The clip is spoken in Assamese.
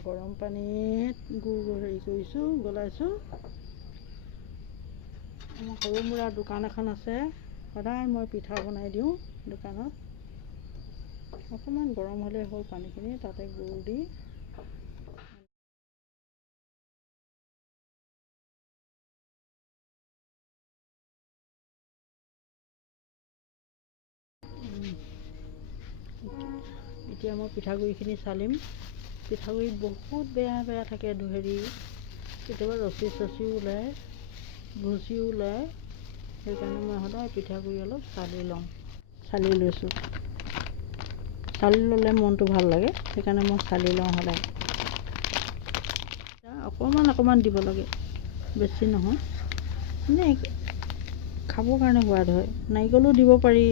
গৰম পানীত গুড় হেৰি কৰিছোঁ, গলাইছোঁ। আমাৰ সৰু মুৰা দোকান এখন আছে, সদায় মই পিঠা বনাই দিওঁ দোকানত। অকণমান গৰম হ'লেই হ'ল পানীখিনি, তাতে গুড় দি এতিয়া মই পিঠাগুড়িখিনি চালিম। পিঠাগুড়িত বহুত বেয়া বেয়া থাকে, হেৰি কেতিয়াবা ৰছী চচিও ওলায়, ভুচিও ওলায়। সেইকাৰণে মই সদায় পিঠাগুড়ি অলপ চালি লওঁ, চালি লৈছোঁ। চালি ল'লে মনটো ভাল লাগে, সেইকাৰণে মই চালি লওঁ সদায়। অকণমান অকণমান দিব লাগে, বেছি নহয়। খাবৰ কাৰণে সোৱাদ হয়। নাৰিকলো দিব পাৰি।